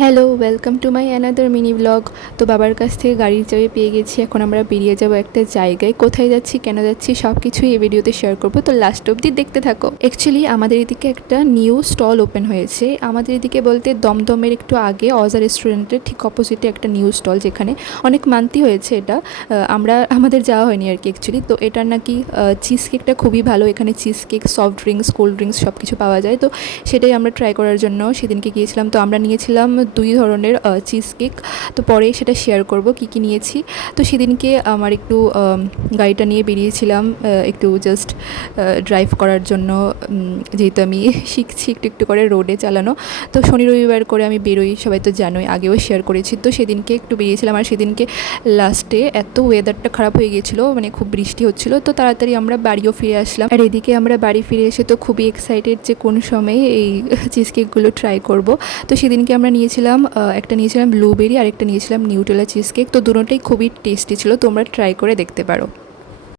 Hello, welcome to my another mini blog. তো বাবার কাছ থেকে গাড়ির চাবি পেয়ে গেছি। এখন আমরা বেরিয়ে যাব একটা জায়গায়। কোথায় যাচ্ছি, কেন যাচ্ছি, সব কিছুই এই ভিডিওতে শেয়ার করবো। তো লাস্ট অবধি দেখতে থাকো। অ্যাকচুয়ালি আমাদের এদিকে একটা নিউ স্টল ওপেন হয়েছে। আমাদের এদিকে বলতে দমদমের একটু আগে অজা রেস্টুরেন্টের ঠিক অপোজিটে একটা নিউ স্টল, যেখানে অনেক মান্তি হয়েছে এটা। আমাদের যাওয়া হয়নি আর কি অ্যাকচুয়ালি। তো এটার নাকি চিজ কেকটা খুবই ভালো। এখানে cheese cake, soft drinks, cold drinks সব কিছু পাওয়া যায়। তো সেটাই আমরা ট্রাই করার জন্য সেদিনকে গিয়েছিলাম। তো আমরা নিয়েছিলাম 2 ধরনের চিজ কেক। তো পরে সেটা শেয়ার করব কী কী নিয়েছি। তো সেদিনকে আমার একটু গাড়িটা নিয়ে বেরিয়েছিলাম একটু জাস্ট ড্রাইভ করার জন্য, যেহেতু আমি শিখছি একটু একটু করে রোডে চালানো। তো শনি রবিবার করে আমি বেরোই, সবাই তো জানোই, আগেও শেয়ার করেছি। তো সেদিনকে একটু বেরিয়েছিলাম, আর সেদিনকে লাস্টে এত ওয়েদারটা খারাপ হয়ে গিয়েছিলো, মানে খুব বৃষ্টি হচ্ছিলো। তো তাড়াতাড়ি আমরা বাড়িও ফিরে আসলাম। আর এদিকে আমরা বাড়ি ফিরে এসে তো খুবই এক্সাইটেড যে কোন সময় এই চিজ কেকগুলো ট্রাই করব। তো সেদিনকে আমরা নিয়েছিলাম একটা নিয়েছিলাম ব্লুবেরি আর একটা নিয়েছিলাম নিউটেলা চিজ কেক। তো দুটোটাই খুবই টেস্টি ছিল, তোমরা ট্রাই করে দেখতে পারো।